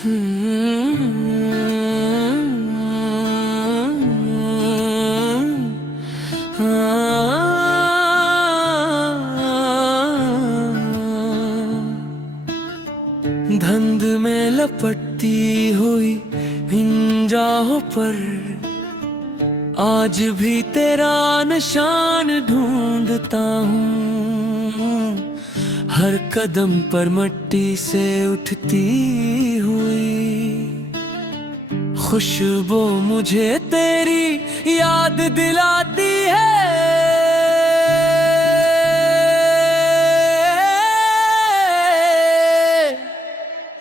धुंध में लपटती हुई हिंजाओं पर आज भी तेरा निशान ढूंढता हूँ। हर कदम पर मिट्टी से उठती हुई खुशबू मुझे तेरी याद दिलाती है।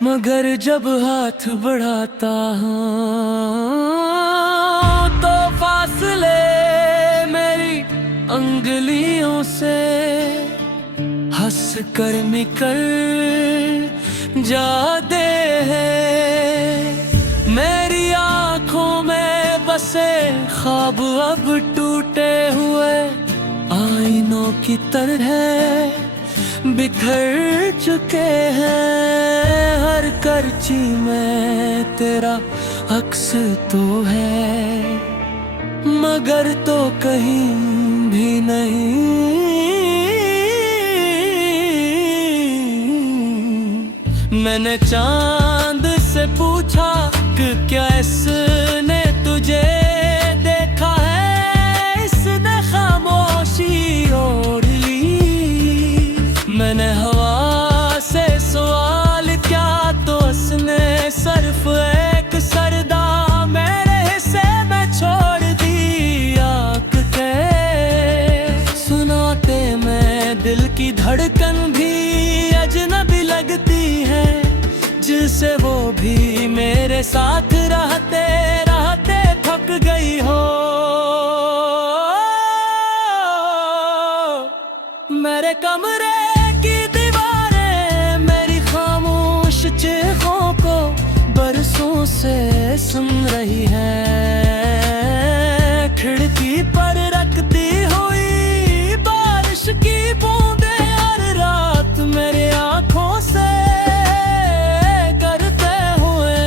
मगर जब हाथ बढ़ाता हूँ तो फासले मेरी अंगुलियों से हंस कर निकल जाते हैं। मेरी आँखों में बसे ख्वाब अब टूटे हुए आईनों की तरह बिखर चुके हैं। हर करची में तेरा अक्स तो है मगर तो कहीं भी नहीं। मैंने चांद से पूछा कि क्या इसने तुझे देखा है, इसने खामोशी ओढ़ ली। मैंने हवा से सवाल क्या तो उसने सिर्फ एक सरदा मेरे हिस्से में छोड़ दी। आँख के सुनाते में दिल की धड़कन भी अजनबी लगती है, जिसे वो भी मेरे साथ रहते रहते थक गई हो। मेरे कमरे की दीवारें मेरी खामोश चीखों को बरसों से सुन रही है। खिड़की पर रखती हुई बारिश की बूंदें हर रात मेरे आँखों से करते हुए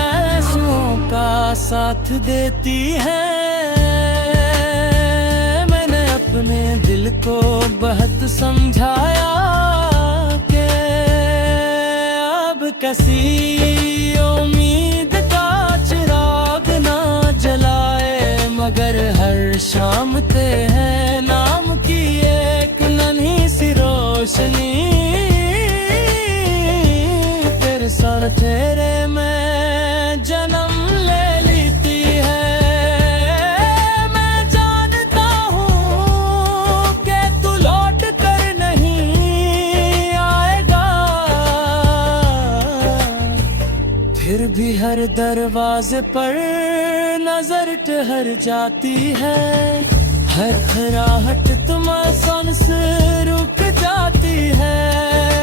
आंसुओं का साथ देती है। मैंने अपने दिल को बहुत समझाया कि अब किसी उम्मीद का चिराग ना जलाए, मगर हर शाम ते है नाम की एक नन्ही सी रोशनी। तेरे साथ तेरे में जन्म ले लेती है। मैं जानता हूँ कि तू लौट कर नहीं आएगा, फिर भी हर दरवाजे पर नजर ठहर जाती है। हर खराहट तुम्हारे सन से रुक जाती है।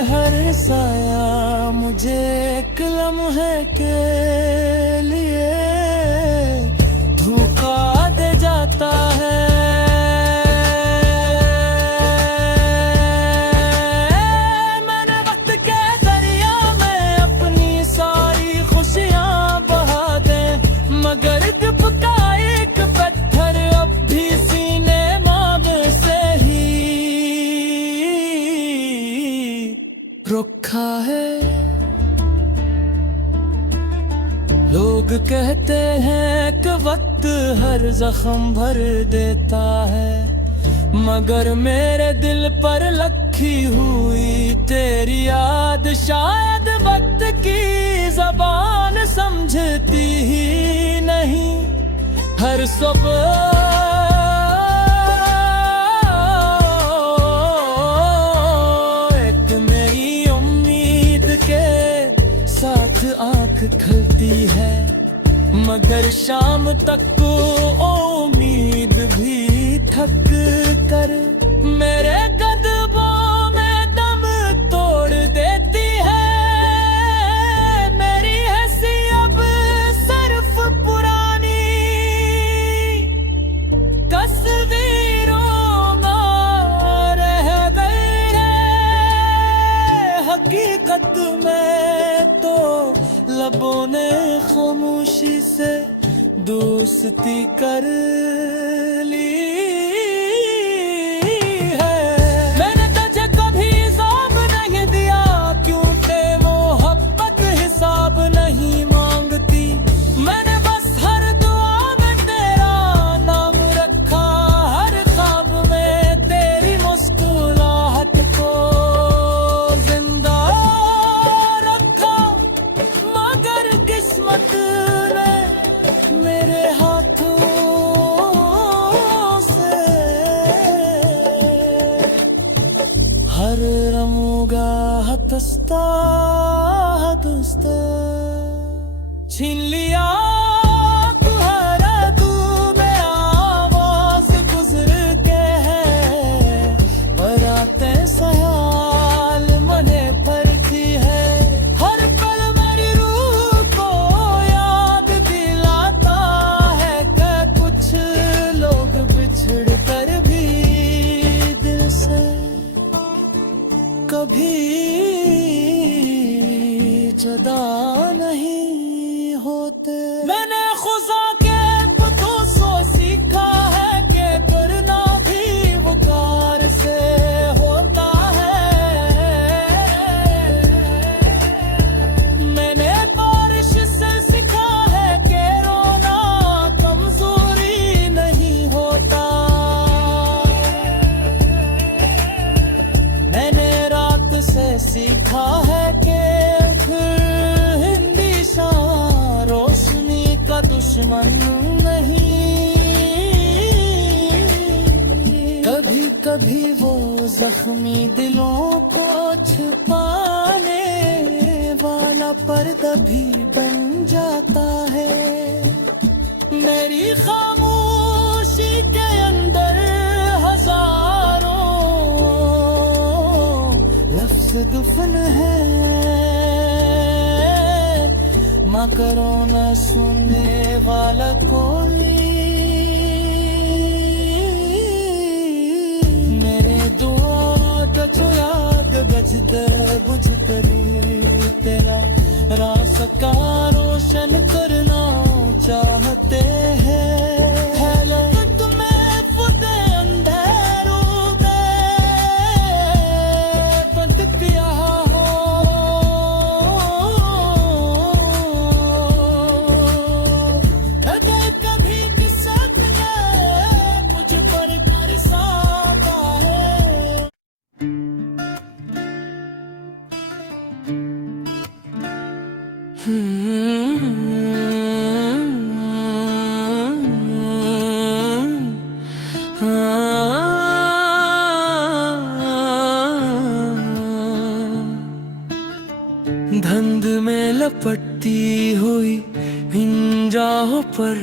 हर साया मुझे एक लम्हे के लिए धोखा दे जाता है। मैंने वक्त के दरिया में अपनी सारी खुशियाँ बहा दे, मगर दिल का एक पत्थर अब भी सीने मांग से ही रुखा है। लोग कहते हैं कि वक्त हर जख्म भर देता है, मगर मेरे दिल पर लखी हुई तेरी याद शायद वक्त की जबान समझती ही नहीं। हर सुबह एक मेरी उम्मीद के साथ आँख खुलती है, मगर शाम तक उम्मीद भी थक कर मेरे कदमों में दम तोड़ देती है। मेरी हंसी अब सिर्फ पुरानी तस्वीरों में रह गई है। हकीकत में तो लबों ने खामोशी से दोस्ती कर ली है। मैंने तुझे कभी हिसाब नहीं दिया, क्योंकि मोहब्बत हिसाब नहीं मांगती। मैंने बस हर दुआ में तेरा नाम रखा, हर ख्वाब में तेरी मुस्कुराहट को जिंदा रखा। मगर किस्मत ने मेरे हाथों से हर रमूगा हतस्ता हतस्ता छीन लिया। तू हरा तू में आवाज गुजर के है, बराते सयाल मने पड़ती है। हर पल मेरी रूह को याद दिलाता है कि कुछ लोग बिछड़ कर भी दिल से कभी जुदा नहीं होते। मैंने खुदा के पतों से सीखा है कि करना भी वो कार से होता है। मैंने बारिश से सीखा है कि रोना कमजोरी नहीं होता। मैंने रात से सीखा है कि हिंदीशा रोशनी का दुश्मन नहीं। कभी कभी वो जख्मी दिलों को छुपाने वाला पर्दा भी बन जाता है। मेरी खामोशी के अंदर हजारों लफ्ज दुफन है। माँ करो न सुनने वाला कोई, मेरे दुआ का जो याद बजते बुझ करी तेरा रास्ता का रोशन करना चाहते हैं। तुम्हें फुदे अंधेरों में बंद किया हो। अगर कभी किस्मत ने मुझ पर बरसाता है। धुंध में लपटती हुई इन जाहों पर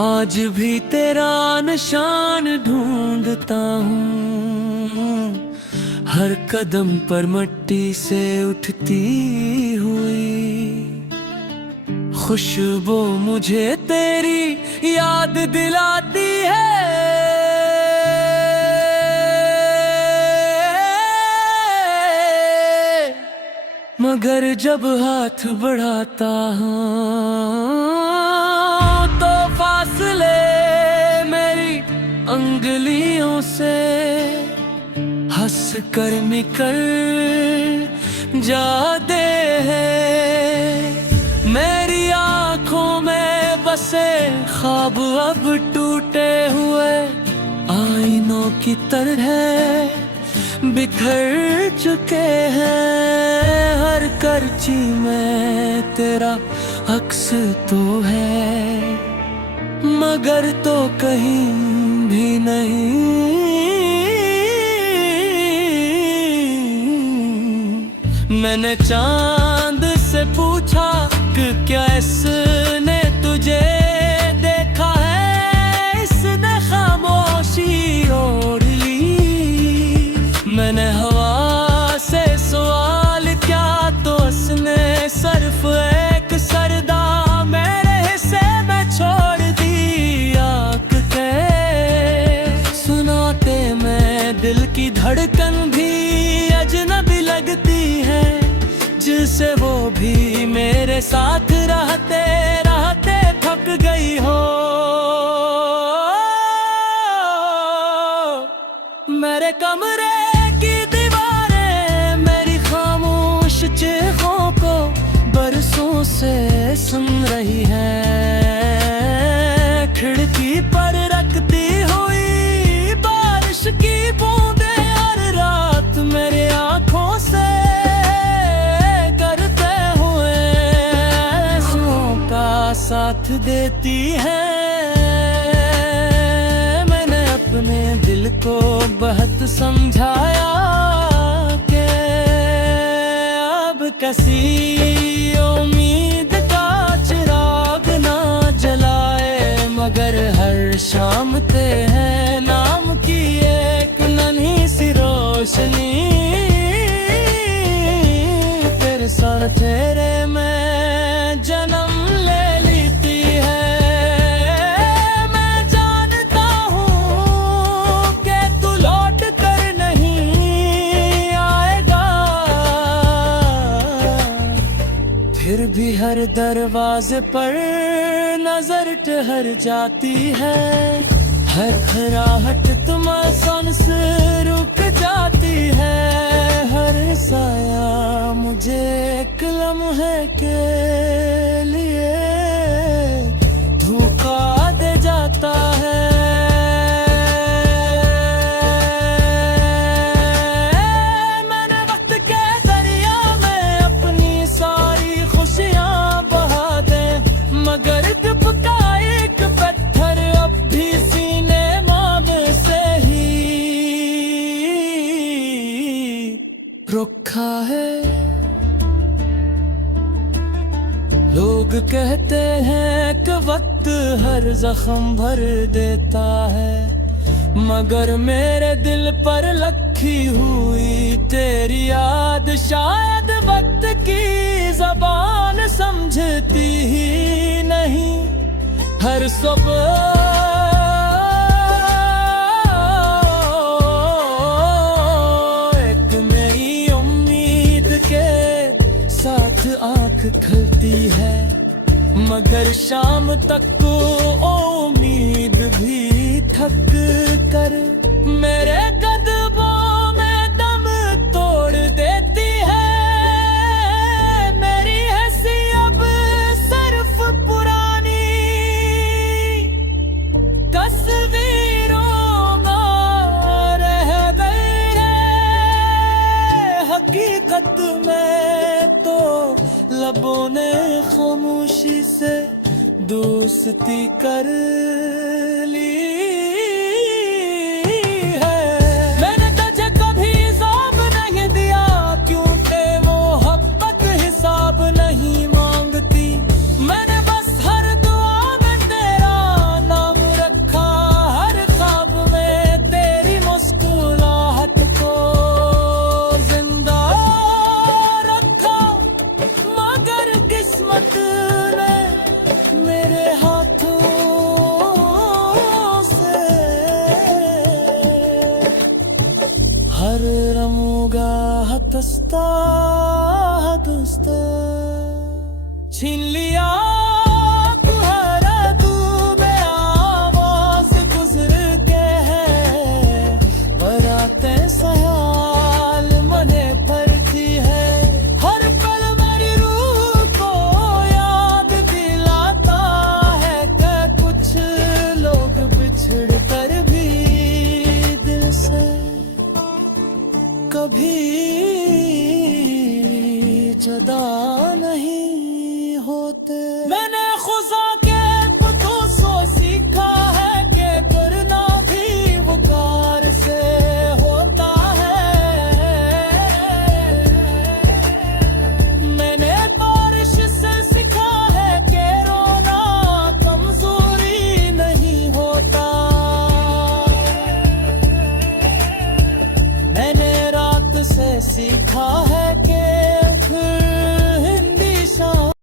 आज भी तेरा निशान ढूंढता हूँ। हर कदम पर मिट्टी से उठती हुई खुशबू मुझे तेरी याद दिलाती है। मगर जब हाथ बढ़ाता हूँ तो फासले मेरी अंगुलियों से हंस कर निकल जाते हैं। मेरी आँखों में बसे ख्वाब अब टूटे हुए आईनों की तरह बिखर चुके हैं। हर करची में तेरा अक्स तो है, मगर तो कहीं भी नहीं। मैंने चांद से पूछा कि क्या इसने तुझे देखा है। इसने खामोशी ओढ़ ली। मैंने हवा से सवाल क्या तो उसने सिर्फ एक सरदा मेरे हिस्से में छोड़ दी। आँख के सुनाते में दिल की धड़कन भी अजनबी लगती है। जिससे वो भी मेरे साथ रहते रहते थक गई हो। मेरे कमरे की दीवारें मेरी खामोश चीखों को बरसों से सुन रही है। खिड़की पर रखती हुई बारिश की बूंदें हर रात मेरे आँखों से करते हुए आंसुओं का साथ देती है। मैंने अपने दिल को बहुत समझाया कि अब किसी उम्मीद का चिराग ना जलाए, मगर हर शाम ते है नाम की एक नन्ही सी रोशनी। तेरे सर तेरे में जन्म ले लेती है। मैं जानता हूँ कि तू लौट कर नहीं आएगा, फिर भी हर दरवाजे पर नजर ठहर जाती है। हर खराहट तुम्हारे सन से रुक जाती है। हर साया मुझे एक लम्हे के लिए धोखा दे जाता है। मैंने वक्त के दरिया में अपनी सारी खुशियाँ बहा दे, मगर टूटा एक पत्थर अब भी सीने मांग से ही रुखा है। लोग कहते हैं कि वक्त हर जख्म भर देता है, मगर मेरे दिल पर लखी हुई तेरी याद शायद वक्त की जबान समझती ही नहीं। हर सुबह एक नई उम्मीद के साथ आँख खुलती है, मगर शाम तक को उम्मीद भी थक कर मेरे कदमों में दम तोड़ देती है। मेरी हंसी अब सिर्फ पुरानी तस्वीरों में रह गई है। हकीकत में तो लबों ने खामोशी से दोस्ती कर ली है। मैंने तुझे कभी हिसाब नहीं दिया, क्योंकि मोहब्बत हिसाब नहीं मांगती। मैंने बस हर दुआ में तेरा नाम रखा, हर ख्वाब में तेरी मुस्कुराहट को जिंदा रखा। मगर किस्मत ने मेरे हाथों से हर रमूगा हतस्ता हतस्ता छीन लिया। तुम्हारा तू मेरा आवाज गुजर के है, बराते सयाल मने पड़ती है। हर पल मेरी रूह को याद दिलाता है कि कुछ लोग बिछड़ कर भी दिल से कभी जुदा